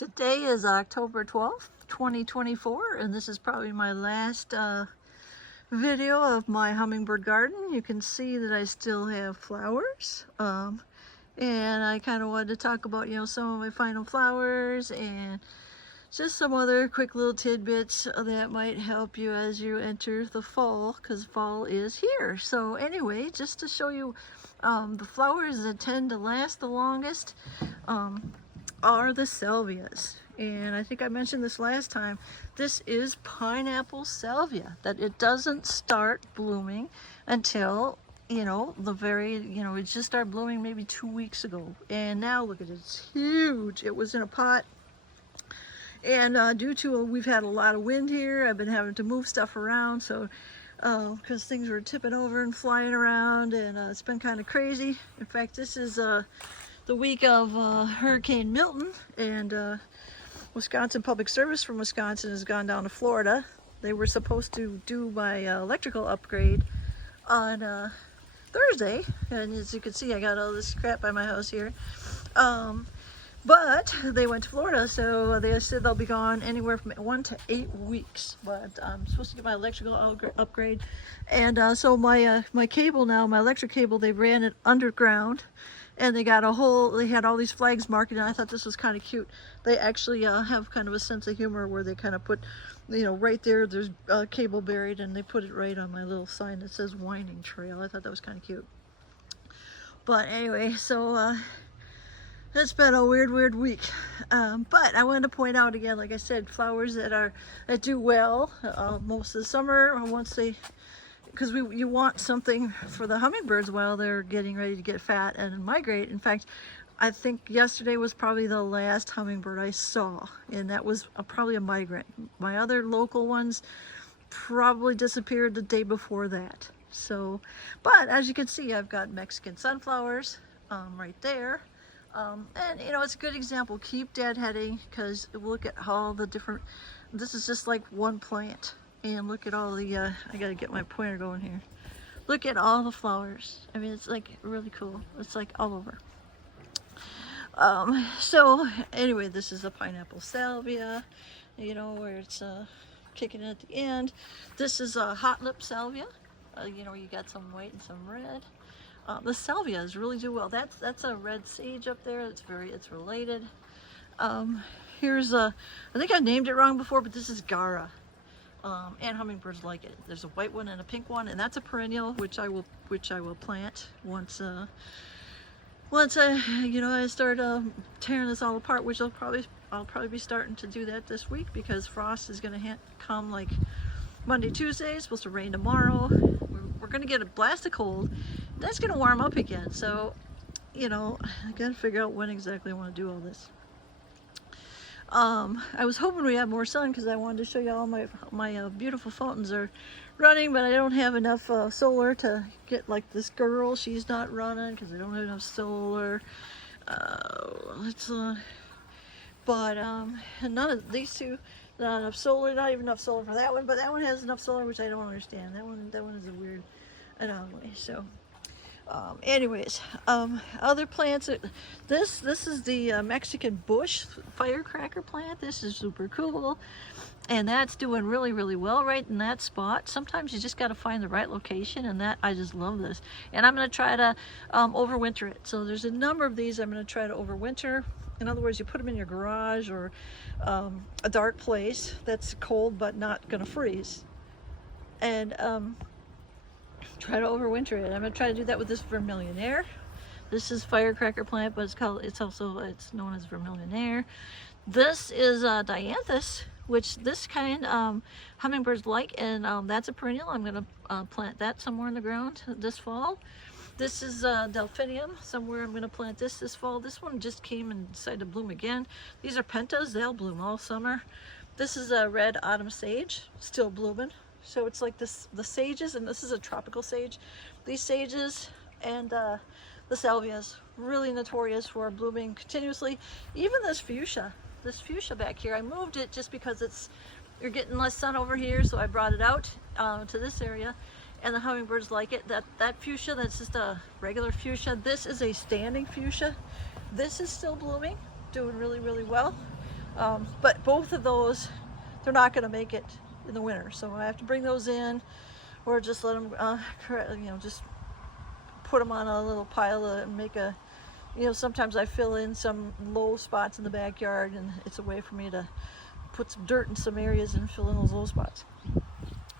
Today is October 12th, 2024, and this is probably my last video of my hummingbird garden. You can see that I still have flowers, and I kind of wanted to talk about, some of my final flowers and just some other quick little tidbits that might help you as you enter the fall, because fall is here. So anyway, just to show you the flowers that tend to last the longest are the salvias. And I think I mentioned this last time. This is pineapple salvia, that it doesn't start blooming until, it just started blooming maybe 2 weeks ago. And now look at it, it's huge. It was in a pot. And due to we've had a lot of wind here, I've been having to move stuff around, so because things were tipping over and flying around, and it's been kind of crazy. In fact, this is the week of Hurricane Milton, and Wisconsin Public Service from Wisconsin has gone down to Florida. They were supposed to do my electrical upgrade on Thursday, and as you can see, I got all this crap by my house here. But they went to Florida, so they said they'll be gone anywhere from 1 to 8 weeks. But I'm supposed to get my electrical upgrade, and so my cable now, my electric cable, they ran it underground, and they got they had all these flags marked, and I thought this was kind of cute. They actually have kind of a sense of humor where they kind of put, right there's cable buried, and they put it right on my little sign that says "Winding Trail." I thought that was kind of cute. But anyway, so it's been a weird week, but I wanted to point out again, like I said, flowers that do well most of the summer, because you want something for the hummingbirds while they're getting ready to get fat and migrate. In fact, I think yesterday was probably the last hummingbird I saw, and that was probably a migrant. My other local ones probably disappeared the day before that. So, but as you can see, I've got Mexican sunflowers right there. And it's a good example. Keep deadheading, because look at all the different, this is just like one plant, and look at all the I gotta get my pointer going here. Look at all the flowers. I mean, it's like really cool. It's like all over. So anyway, this is a pineapple salvia, where it's kicking at the end. This is a hot lip salvia. You got some white and some red. The salvias really do well. That's a red sage up there. It's related. Here's I think I named it wrong before, but this is Gara, and hummingbirds like it. There's a white one and a pink one, and that's a perennial, which I will plant once I start tearing this all apart, which I'll probably be starting to do that this week, because frost is going to come like Monday, Tuesday. It's supposed to rain tomorrow. We're going to get a blast of cold. That's going to warm up again, so I gotta figure out when exactly I want to do all this. I was hoping we had more sun, because I wanted to show you all my beautiful fountains are running, but I don't have enough solar to get, like this girl, she's not running because I don't have enough solar. But none of these two, not enough solar, not even enough solar for that one, but that one has enough solar, which I don't understand. That one is a weird anomaly. So anyways, other plants, this is the Mexican bush firecracker plant. This is super cool, and that's doing really well right in that spot. Sometimes you just got to find the right location, and I just love this. And I'm going to try to overwinter it. So there's a number of these I'm going to try to overwinter. In other words, you put them in your garage or a dark place that's cold but not going to freeze, and try to overwinter it. I'm going to try to do that with this vermillionaire. This is firecracker plant, but it's known as vermillionaire. This is dianthus, which this kind hummingbirds like, and that's a perennial. I'm going to plant that somewhere in the ground this fall. This is delphinium. Somewhere I'm going to plant this fall. This one just came and decided to bloom again. These are pentas. They'll bloom all summer. This is a red autumn sage, still blooming. So it's like the sages, and this is a tropical sage. These sages and the salvias, really notorious for blooming continuously. Even this fuchsia back here, I moved it just because you're getting less sun over here, so I brought it out to this area, and the hummingbirds like it. That fuchsia, that's just a regular fuchsia. This is a standing fuchsia. This is still blooming, doing really well. But both of those, they're not going to make it in the winter, so I have to bring those in, or just let them, just put them on a little pile and make a, sometimes I fill in some low spots in the backyard, and it's a way for me to put some dirt in some areas and fill in those low spots.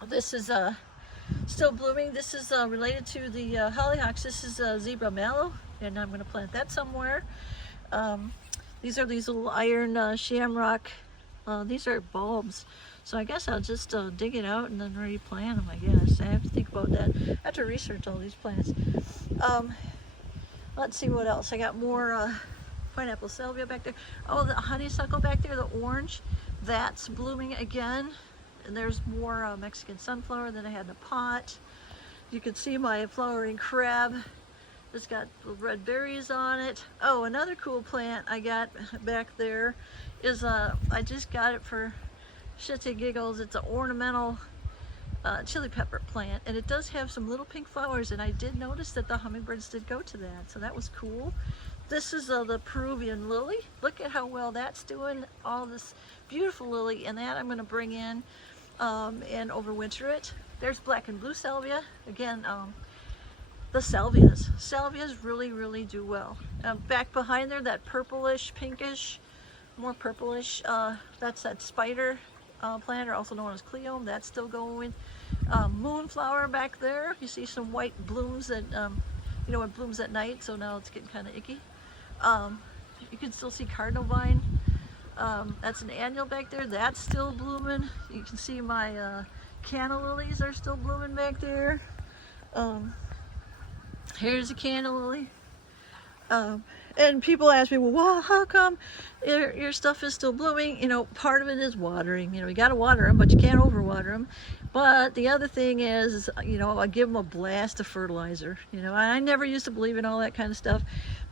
This is still blooming. This is related to the hollyhocks. This is zebra mallow, and I'm going to plant that somewhere. These are these little iron shamrock. These are bulbs, so I guess I'll just dig it out and then replant them. I guess I have to think about that. I have to research all these plants. Let's see what else. I got more pineapple salvia back there. Oh, the honeysuckle back there, the orange, that's blooming again. And there's more Mexican sunflower that I had in a pot. You can see my flowering crab. It's got red berries on it. Oh, another cool plant I got back there is I just got it for shits and giggles. It's an ornamental chili pepper plant, and it does have some little pink flowers, and I did notice that the hummingbirds did go to that, so that was cool. This is the Peruvian lily. Look at how well that's doing, all this beautiful lily, and that I'm going to bring in and overwinter it. There's black and blue salvia. Again, the salvias really do well. Back behind there, that purplish, pinkish, more purplish, that's that spider plant, or also known as cleome. That's still going. Moonflower back there. You see some white blooms that, it blooms at night, so now it's getting kind of icky. You can still see cardinal vine. That's an annual back there. That's still blooming. You can see my canna lilies are still blooming back there. Here's a canna lily. And people ask me, well, how come your stuff is still blooming? Part of it is watering. You got to water them, but you can't overwater them. But the other thing is, I give them a blast of fertilizer. I never used to believe in all that kind of stuff,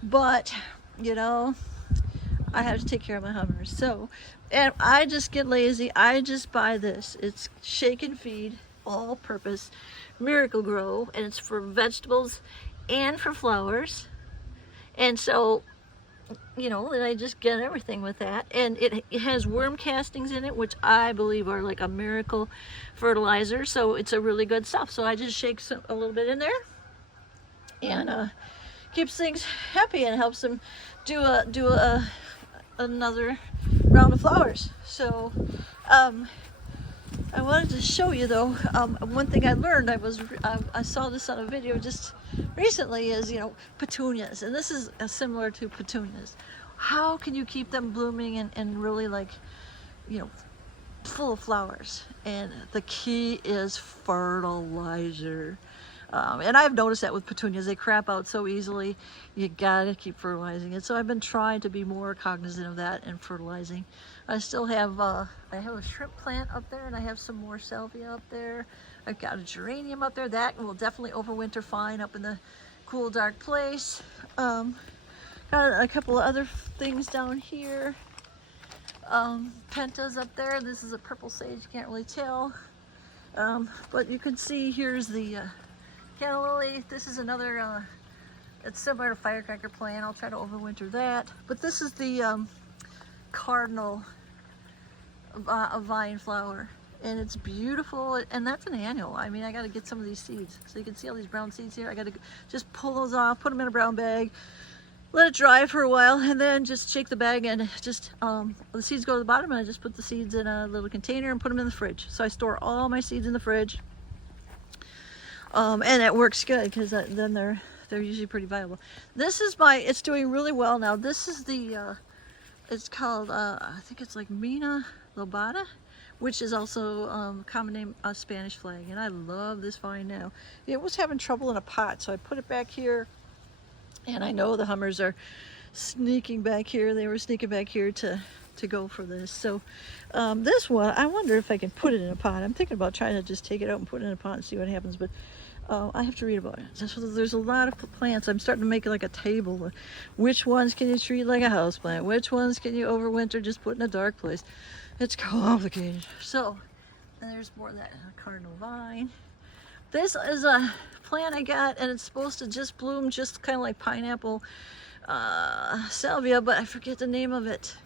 but I have to take care of my hummers. So, and I just get lazy. I just buy this. It's Shake and Feed, all purpose, Miracle Grow, and it's for vegetables and for flowers. And so, and I just get everything with that. And it has worm castings in it, which I believe are like a miracle fertilizer. So it's a really good stuff. So I just shake a little bit in there, and keeps things happy and helps them do another round of flowers. So I wanted to show you though, one thing I learned, I saw this on a video just recently, is petunias, and this is similar to petunias. How can you keep them blooming and really full of flowers? And the key is fertilizer. And I've noticed that with petunias, they crap out so easily. You gotta keep fertilizing it. So I've been trying to be more cognizant of that and fertilizing. I still have I have a shrimp plant up there, and I have some more salvia up there. I've got a geranium up there that will definitely overwinter fine up in the cool, dark place. Got a couple of other things down here. Pentas up there. This is a purple sage. You can't really tell, but you can see here's the canna lily. This is another, it's similar to firecracker plant. I'll try to overwinter that. But this is the cardinal vine flower, and it's beautiful, and that's an annual. I mean, I got to get some of these seeds. So you can see all these brown seeds here. I got to just pull those off, put them in a brown bag, let it dry for a while, and then just shake the bag, and just the seeds go to the bottom, and I just put the seeds in a little container and put them in the fridge. So I store all my seeds in the fridge. And it works good, because then they're usually pretty viable. This is it's doing really well now. This is the, it's called, I think it's like Mina lobata, which is also a common name of Spanish flag. And I love this vine now. It was having trouble in a pot, so I put it back here. And I know the hummers are sneaking back here. They were sneaking back here to go for this. So this one, I wonder if I can put it in a pot. I'm thinking about trying to just take it out and put it in a pot and see what happens, but I have to read about it. So there's a lot of plants. I'm starting to make it like a table. Which ones can you treat like a house plant? Which ones can you overwinter, just put in a dark place? It's complicated. So, and there's more of that cardinal vine. This is a plant I got, and it's supposed to just bloom just kind of like pineapple salvia, but I forget the name of it.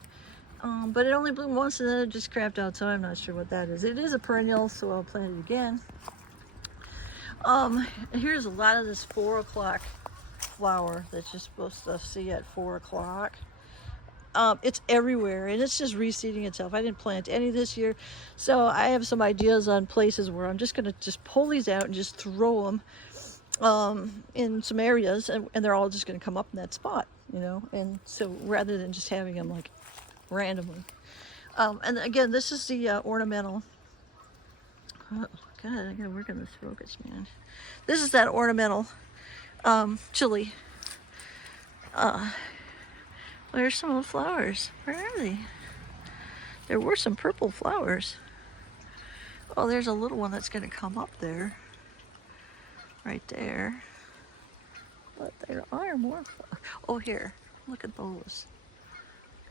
but it only bloomed once and then it just crapped out, so I'm not sure what that is. It is a perennial, so I'll plant it again. Here's a lot of this 4 o'clock flower that you're supposed to see at 4 o'clock. It's everywhere and it's just reseeding itself. I didn't plant any this year, so I have some ideas on places where I'm just gonna just pull these out and just throw them in some areas, and they're all just gonna come up in that spot, you know. And so rather than just having them like randomly. And again, this is the ornamental. Oh God, I gotta work on this focus, man. This is that ornamental chili. There's some of the flowers. Where are they? There were some purple flowers. Oh, there's a little one that's gonna come up there. Right there. But there are more flowers. Oh, here, look at those.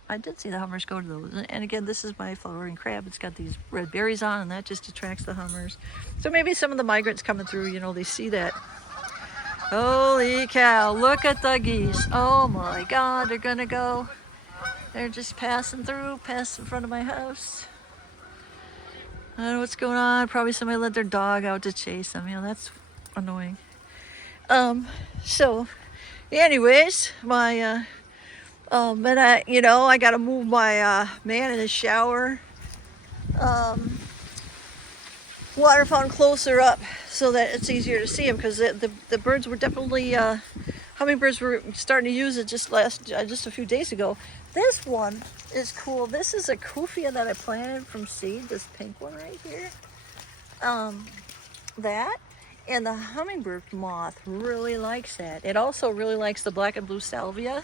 I did see the hummers go to those. And again, this is my flowering crab. It's got these red berries on, and that just attracts the hummers. So maybe some of the migrants coming through, you know, they see that. Holy cow, look at the geese. Oh my God, they're gonna go. They're just passing through, past in front of my house. I don't know what's going on. Probably somebody let their dog out to chase them. You know, that's annoying. So anyways, my and I, you know, I gotta move my man in his shower water fountain closer up so that it's easier to see him, because the birds were definitely hummingbirds were starting to use it just a few days ago. This one is cool. This is a kufia that I planted from seed, this pink one right here. That and the hummingbird moth really likes that. It also really likes the black and blue salvia,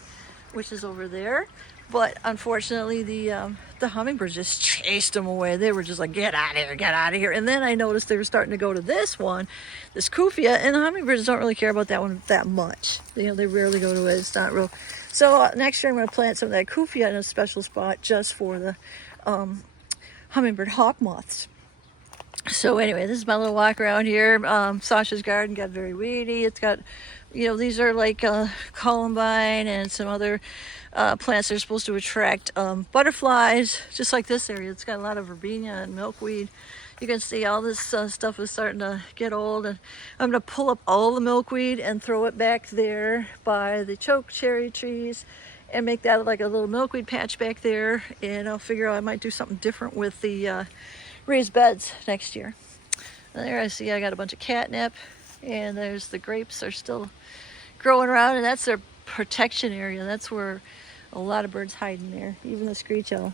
which is over there. But unfortunately, the hummingbirds just chased them away. They were just like, get out of here, get out of here. And then I noticed they were starting to go to this one, this kufia, and the hummingbirds don't really care about that one that much. You know, they rarely go to it. It's not real. So next year I'm going to plant some of that kufia in a special spot just for the hummingbird hawk moths. So anyway, this is my little walk around here. Sasha's garden got very weedy. It's got, you know, these are like columbine and some other plants that are supposed to attract butterflies, just like this area. It's got a lot of verbena and milkweed. You can see all this stuff is starting to get old, and I'm going to pull up all the milkweed and throw it back there by the choke cherry trees and make that like a little milkweed patch back there. And I'll figure out I might do something different with the raised beds next year. And there I see I got a bunch of catnip, and there's the grapes are still growing around, and that's their protection area. That's where a lot of birds hide in there, even the screech owl.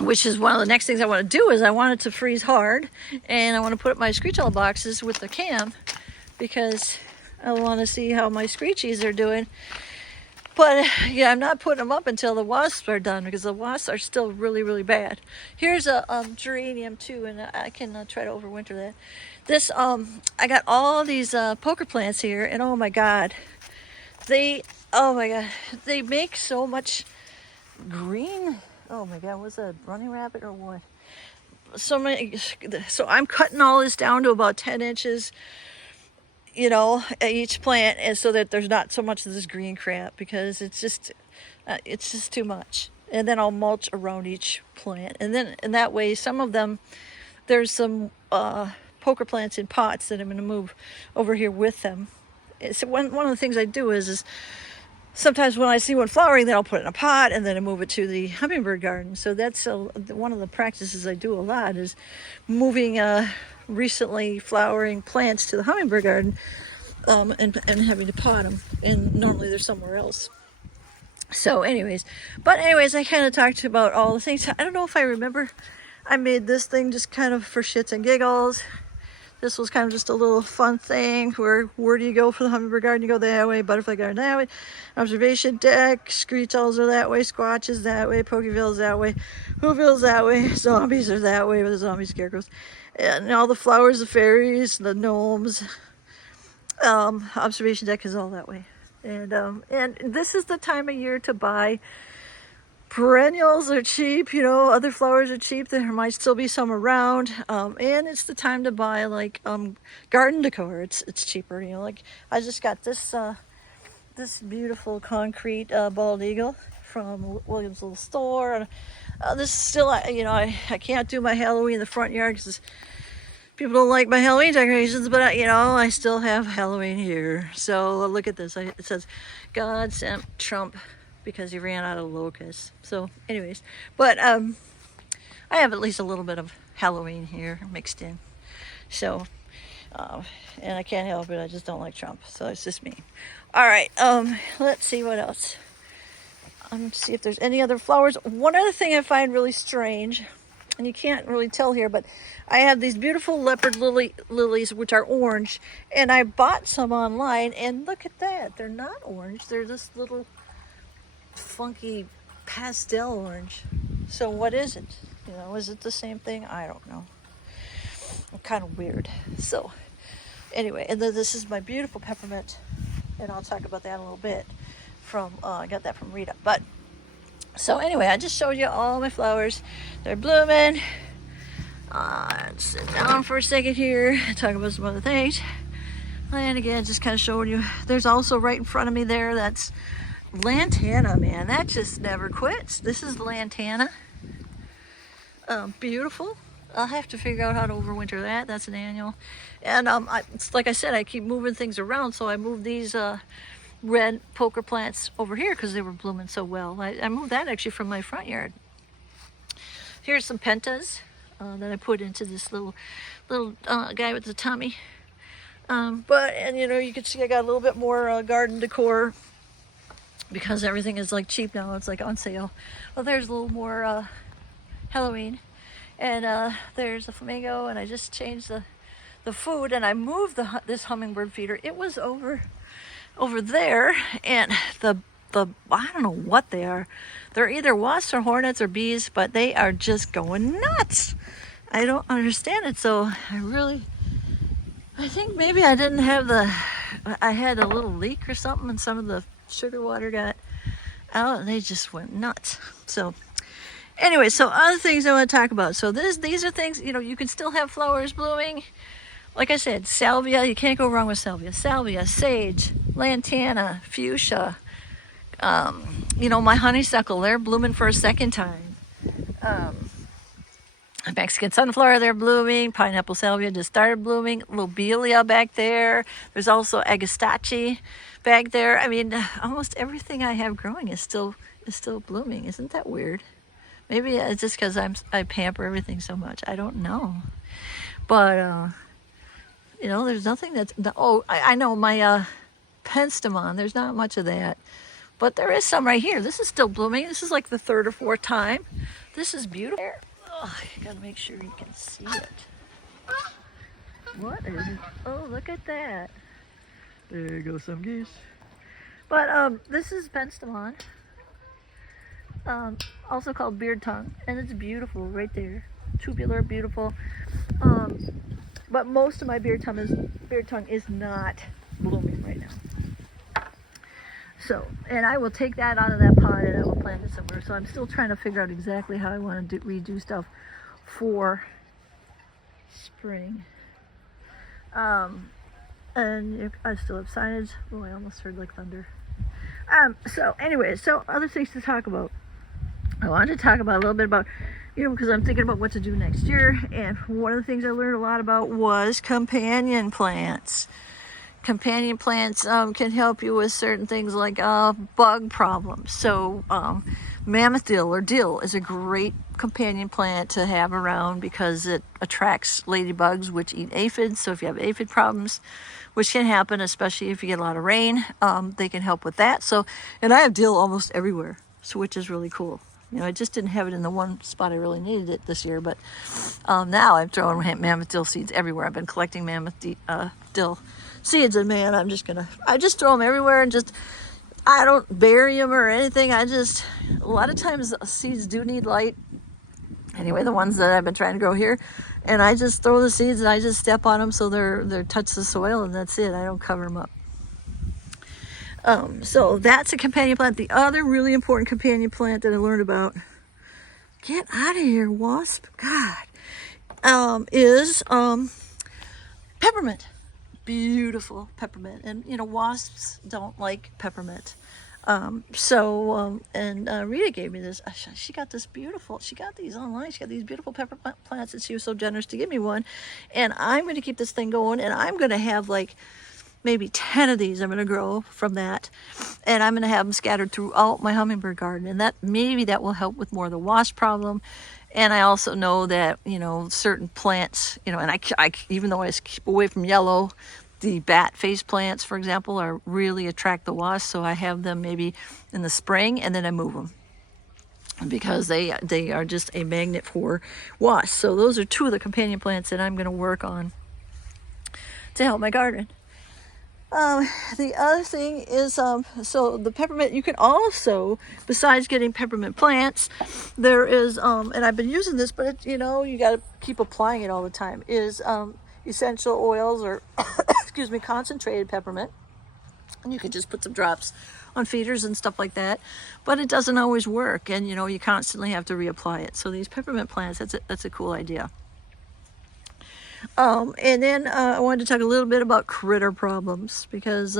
Which is one of the next things I want to do is I want it to freeze hard, and I want to put up my screech owl boxes with the cam, because I want to see how my screechies are doing. But yeah, I'm not putting them up until the wasps are done, because the wasps are still really, really bad. Here's a geranium too, and I can try to overwinter that. This I got all these poker plants here, and oh my God, they make so much green. Oh my God, was that a running rabbit or what? So I'm cutting all this down to about 10 inches, you know, at each plant, and so that there's not so much of this green crap, because it's just too much. And then I'll mulch around each plant, and then in that way, some of them, there's some poker plants in pots that I'm going to move over here with them. So one of the things I do is sometimes when I see one flowering, then I'll put it in a pot, and then I move it to the hummingbird garden. So that's one of the practices I do a lot, is moving recently flowering plants to the hummingbird garden, and having to pot them. And normally they're somewhere else. So anyways, I kind of talked about all the things. I don't know if I remember. I made this thing just kind of for shits and giggles. This was kind of just a little fun thing where do you go for the hummingbird garden? You go that way, butterfly garden that way, observation deck, screech owls are that way, squatches that way, pokeville's that way, whoville's that way, zombies are that way with the zombie scarecrows, and all the flowers, the fairies, the gnomes, observation deck is all that way. And this is the time of year to buy. Perennials are cheap, you know, other flowers are cheap. There might still be some around. And it's the time to buy like garden decor. It's cheaper, you know. Like I just got this this beautiful concrete bald eagle from William's Little Store. This is still, I can't do my Halloween in the front yard because people don't like my Halloween decorations, but I still have Halloween here. So look at this. It says, God sent Trump because he ran out of locusts. So anyways, but I have at least a little bit of Halloween here mixed in. So, and I can't help it. I just don't like Trump. So it's just me. All right. Let's see what else. See if there's any other flowers. One other thing I find really strange, and you can't really tell here, but I have these beautiful leopard lilies, which are orange, and I bought some online, and look at that. They're not orange. They're this little funky pastel orange. So what is it? Is it the same thing? I don't know. Kind of weird. So anyway, and then this is my beautiful peppermint, and I'll talk about that in a little bit. I got that from Rita. But so anyway, I just showed you all my flowers. They're blooming. Let's sit down for a second here and talk about some other things. And again, just kind of showing you. There's also right in front of me there, that's lantana, man. That just never quits. This is lantana. Beautiful. I'll have to figure out how to overwinter that. That's an annual. And it's like I said, I keep moving things around, so I moved these red poker plants over here because they were blooming so well. I moved that actually from my front yard. Here's some pentas that I put into this little guy with the tummy. And you can see I got a little bit more garden decor because everything is like cheap now. It's like on sale. Well, there's a little more Halloween, and there's a flamingo, and I just changed the food, and I moved this hummingbird feeder. It was over there, and the I don't know what they are. They're either wasps or hornets or bees, but they are just going nuts. I don't understand it. So I think maybe I didn't have I had a little leak or something, and some of the sugar water got out, and they just went nuts. So anyway, so other things I want to talk about. So these are things, you can still have flowers blooming. Like I said, salvia, you can't go wrong with salvia. Salvia, sage, lantana, fuchsia. My honeysuckle, they're blooming for a second time. Mexican sunflower, they're blooming. Pineapple salvia just started blooming. Lobelia back there. There's also agastache back there. I mean, almost everything I have growing is still blooming. Isn't that weird? Maybe it's just because I pamper everything so much. I don't know. But there's nothing I know my penstemon, there's not much of that. But there is some right here. This is still blooming. This is like the third or fourth time. This is beautiful. Oh, you gotta make sure you can see it. What is it? Oh, look at that. There go some geese. But this is penstemon. Also called beard tongue. And it's beautiful right there. Tubular, beautiful. But most of my beard tongue is not blooming right now. So, and I will take that out of that pot and I will plant it somewhere. So I'm still trying to figure out exactly how I want to redo stuff for spring. And I still have signage. Oh, I almost heard like thunder. So anyway, so other things to talk about. I wanted to talk about a little bit about, because I'm thinking about what to do next year. And one of the things I learned a lot about was companion plants. Companion plants can help you with certain things like bug problems. So mammoth dill or dill is a great companion plant to have around because it attracts ladybugs, which eat aphids. So if you have aphid problems, which can happen, especially if you get a lot of rain, they can help with that. So, and I have dill almost everywhere, so which is really cool. I just didn't have it in the one spot I really needed it this year, but now I'm throwing mammoth dill seeds everywhere. I've been collecting mammoth dill seeds, and man, I just throw them everywhere, and I don't bury them or anything. A lot of times seeds do need light. Anyway, the ones that I've been trying to grow here, and I just throw the seeds and I just step on them so they're touch the soil, and that's it. I don't cover them up. So that's a companion plant. The other really important companion plant that I learned about, get out of here, wasp, God, is peppermint. Beautiful peppermint. And wasps don't like peppermint. And Rita gave me this. She got this beautiful. She got these online. She got these beautiful pepper plants, and she was so generous to give me one. And I'm going to keep this thing going, and I'm going to have like maybe 10 of these I'm going to grow from that, and I'm going to have them scattered throughout my hummingbird garden, and that maybe that will help with more of the wasp problem. And I also know that, you know, certain plants, you know, and I even though I keep away from yellow, the bat face plants, for example, are really attract the wasps, so I have them maybe in the spring, and then I move them because they are just a magnet for wasps. So those are two of the companion plants that I'm going to work on to help my garden. The other thing is, so the peppermint, you can also, besides getting peppermint plants, there is, and I've been using this, but it, you know, you got to keep applying it all the time, is essential oils or, excuse me, concentrated peppermint. And you can just put some drops on feeders and stuff like that, but it doesn't always work, and you know, you constantly have to reapply it. So these peppermint plants, that's a cool idea. And then I wanted to talk a little bit about critter problems, because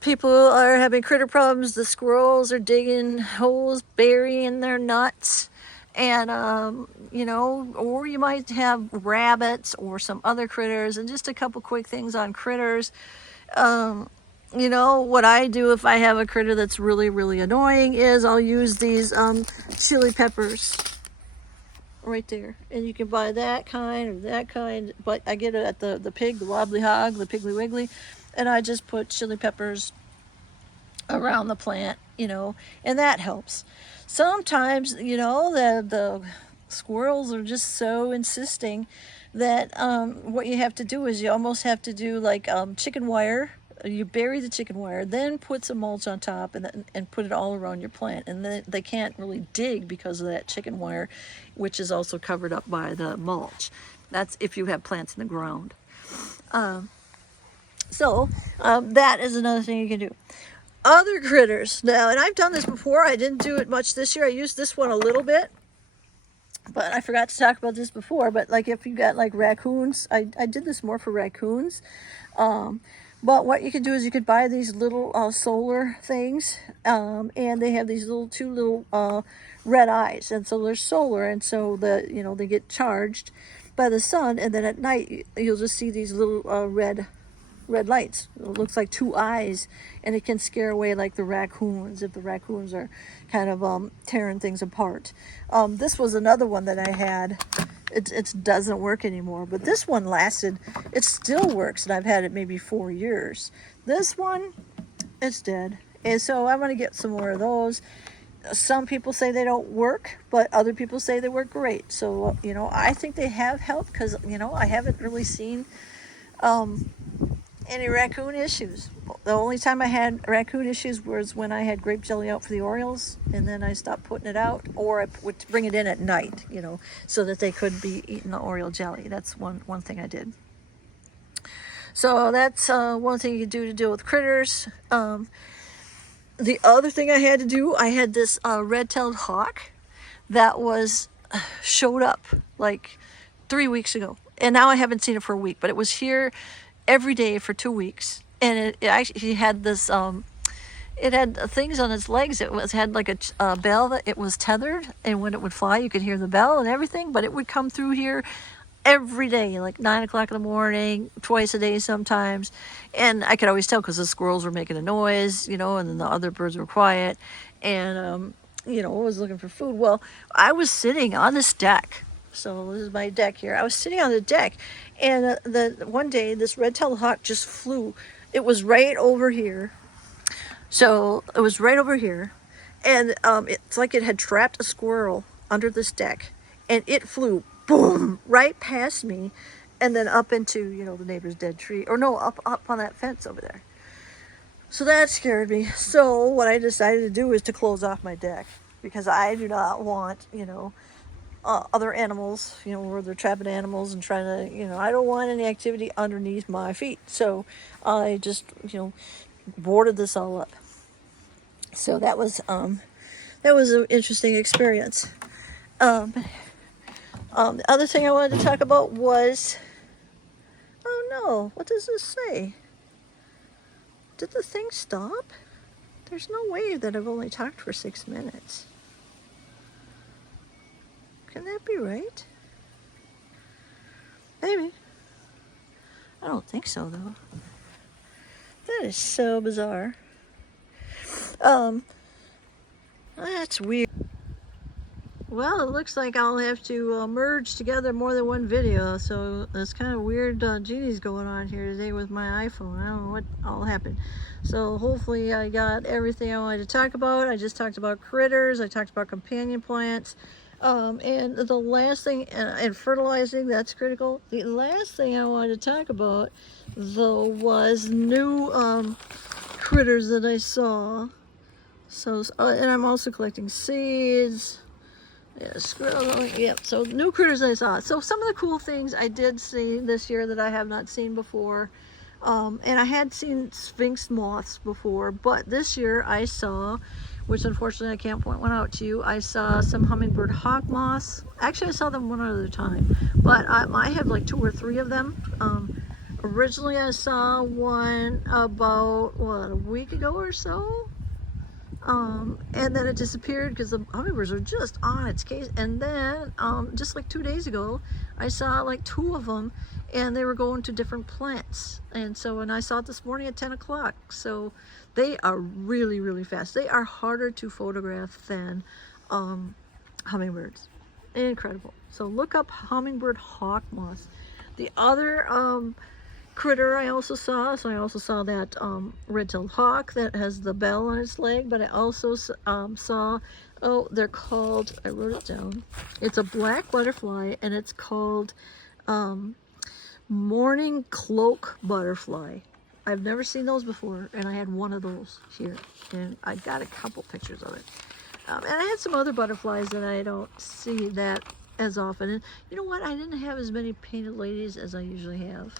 people are having critter problems. The squirrels are digging holes, burying their nuts, and you know, or you might have rabbits or some other critters. And just a couple quick things on critters. You know, what I do if I have a critter that's really, really annoying is I'll use these chili peppers right there, and you can buy that kind or that kind, but I get it at the pig, the wobbly hog, the Piggly Wiggly, and I just put chili peppers around the plant, you know, and that helps. Sometimes, you know, the squirrels are just so insisting that what you have to do is you almost have to do like chicken wire. You bury the chicken wire, then put some mulch on top, and put it all around your plant. And then they can't really dig because of that chicken wire, which is also covered up by the mulch. That's if you have plants in the ground. That is another thing you can do. Other critters now, and I've done this before. I didn't do it much this year. I used this one a little bit, but I forgot to talk about this before. But like if you got like raccoons, I did this more for raccoons. But what you could do is you could buy these little solar things, and they have these two little red eyes, and so they're solar, and so they get charged by the sun, and then at night you'll just see these little red lights. It looks like two eyes, and it can scare away like the raccoons if the raccoons are kind of tearing things apart. This was another one that I had. It doesn't work anymore, but this one lasted. It still works, and I've had it maybe 4 years. This one, it's dead, and so I'm going to get some more of those. Some people say they don't work, but other people say they work great. So you know, I think they have helped, because you know, I haven't really seen any raccoon issues. The only time I had raccoon issues was when I had grape jelly out for the Orioles, and then I stopped putting it out, or I would bring it in at night, you know, so that they could be eating the Oriole jelly. That's one thing I did. So that's one thing you can do to deal with critters. The other thing I had to do, I had this red-tailed hawk that showed up like 3 weeks ago, and now I haven't seen it for a week, but it was here every day for 2 weeks, and it actually had this it had things on its legs. It had like a bell that it was tethered, and when it would fly you could hear the bell and everything, but it would come through here every day, like 9 o'clock in the morning, twice a day sometimes, and I could always tell because the squirrels were making a noise, you know, and then the other birds were quiet, and you know, I was looking for food. Well, I was sitting on this deck. So this is my deck here. I was sitting on the deck, and one day this red-tailed hawk just flew. It was right over here. So it was right over here, and it's like it had trapped a squirrel under this deck, and it flew, boom, right past me, and then up into, you know, the neighbor's dead tree, or no, up on that fence over there. So that scared me. So what I decided to do is to close off my deck, because I do not want, you know, other animals, you know, where they're trapping animals and trying to, you know, I don't want any activity underneath my feet. So I just, you know, boarded this all up. So that was an interesting experience. The other thing I wanted to talk about was, oh no, what does this say? Did the thing stop? There's no way that I've only talked for 6 minutes. Can that be right? Maybe. I don't think so, though. That is so bizarre. That's weird. Well, it looks like I'll have to merge together more than one video, so that's kind of weird genies going on here today with my iPhone. I don't know what all happened. So hopefully I got everything I wanted to talk about. I just talked about critters, I talked about companion plants, and the last thing, and fertilizing, that's critical. The last thing I wanted to talk about, though, was new critters that I saw. So, and I'm also collecting seeds. Yeah, squirrel. Yep. So new critters I saw. So some of the cool things I did see this year that I have not seen before, and I had seen sphinx moths before, but this year I saw, which unfortunately I can't point one out to you, I saw some hummingbird hawk moths. Actually, I saw them one other time, but I have like 2 or 3 of them. Originally I saw one about, what, a week ago or so. And then it disappeared because the hummingbirds are just on its case. And then just like 2 days ago, I saw like 2 of them, and they were going to different plants. And so, and I saw it this morning at 10 o'clock. So they are really, really fast. They are harder to photograph than hummingbirds. Incredible. So look up hummingbird hawk moths. The other critter I also saw, so I also saw that red-tailed hawk that has the bell on its leg, but I also saw, oh, they're called, I wrote it down, it's a black butterfly, and it's called morning cloak butterfly. I've never seen those before, and I had one of those here, and I got a couple pictures of it. And I had some other butterflies that I don't see that as often, and you know what, I didn't have as many painted ladies as I usually have.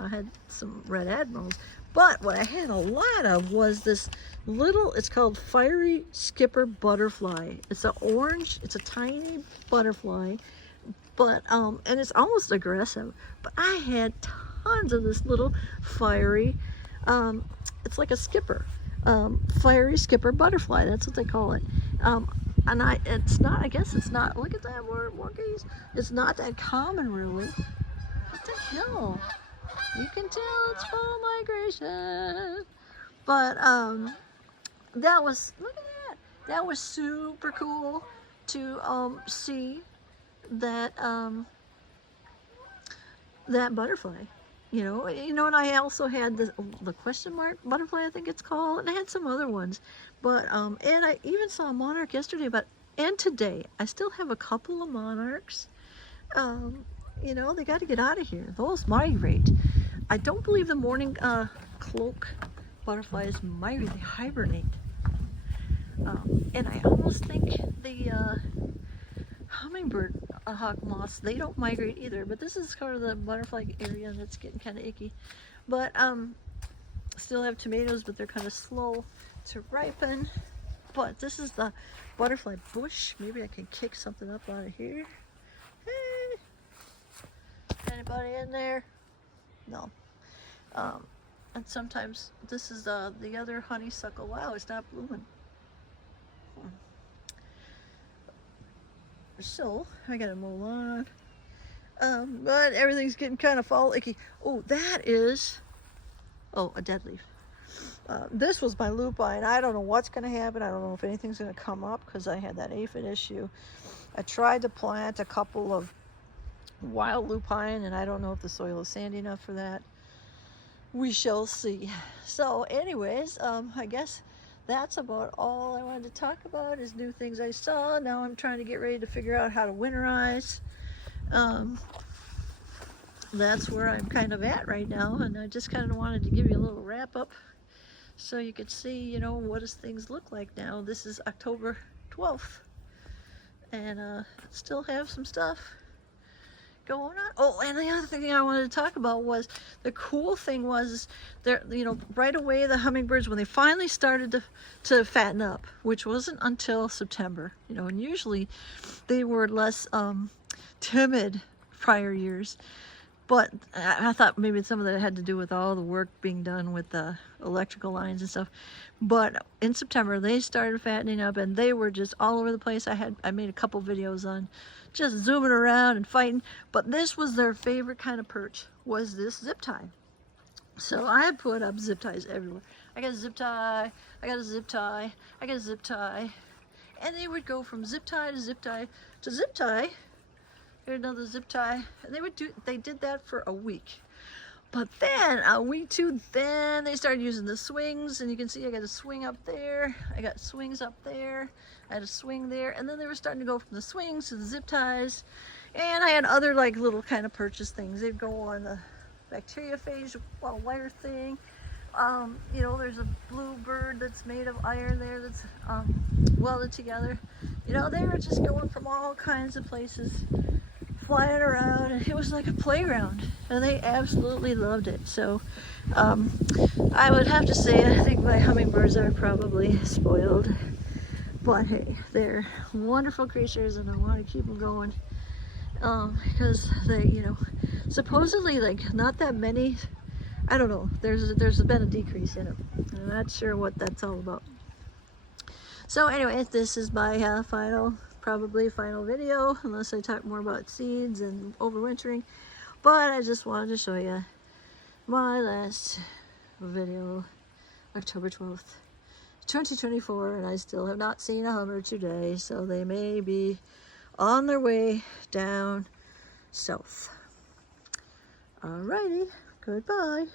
I had some red admirals, but what I had a lot of was this little, it's called fiery skipper butterfly. It's an orange, it's a tiny butterfly, but and it's almost aggressive, but I had tons of this little fiery, it's like a skipper, fiery skipper butterfly, that's what they call it. And it's not, I guess it's not, look at that, more geese, it's not that common really. What the hell? You can tell it's fall migration. But that was, look at that. That was super cool to see that that butterfly. You know, and I also had the question mark butterfly, I think it's called, and I had some other ones. But and I even saw a monarch yesterday, and today I still have a couple of monarchs. You know, they got to get out of here. Those migrate. I don't believe the morning cloak butterflies migrate, they hibernate. And I almost think the hummingbird hawk moths, they don't migrate either, but this is kind of the butterfly area that's getting kind of icky. But still have tomatoes, but they're kind of slow to ripen. But this is the butterfly bush. Maybe I can kick something up out of here. Hey, anybody in there? No. And sometimes this is the other honeysuckle. Wow, it's not blooming. So I gotta mow on. But everything's getting kind of fall icky. Oh, that is, oh, a dead leaf. This was my lupine. I don't know what's gonna happen. I don't know if anything's gonna come up because I had that aphid issue. I tried to plant a couple of wild lupine, and I don't know if the soil is sandy enough for that. We shall see. So anyways, I guess that's about all I wanted to talk about is new things I saw. Now I'm trying to get ready to figure out how to winterize. That's where I'm kind of at right now, and I just kind of wanted to give you a little wrap up so you could see, you know, what does things look like now. This is October 12th, and still have some stuff going on. Oh, and the other thing I wanted to talk about was the cool thing was there, you know, right away the hummingbirds, when they finally started to fatten up, which wasn't until September, you know, and usually they were less timid prior years, But I thought maybe some of that had to do with all the work being done with the electrical lines and stuff. But in September, they started fattening up, and they were just all over the place. I made a couple videos on just zooming around and fighting. But this was their favorite kind of perch, was this zip tie. So I put up zip ties everywhere. I got a zip tie, I got a zip tie, I got a zip tie. And they would go from zip tie to zip tie to zip tie. Here's another zip tie. And they did that for a week. But then a week two, then they started using the swings, and you can see I got a swing up there, I got swings up there, I had a swing there, and then they were starting to go from the swings to the zip ties. And I had other like little kind of purchase things. They'd go on the bacteriophage wire thing. You know, there's a blue bird that's made of iron there that's welded together. You know, they were just going from all kinds of places, flying around, and it was like a playground, and they absolutely loved it. So I would have to say I think my hummingbirds are probably spoiled, but hey, they're wonderful creatures, and I want to keep them going because they, you know, supposedly like not that many. I don't know, there's been a decrease in them. I'm not sure what that's all about. So anyway, this is my probably final video, unless I talk more about seeds and overwintering. But I just wanted to show you my last video, October 12th, 2024, and I still have not seen a hummer today, so they may be on their way down south. Alrighty, goodbye.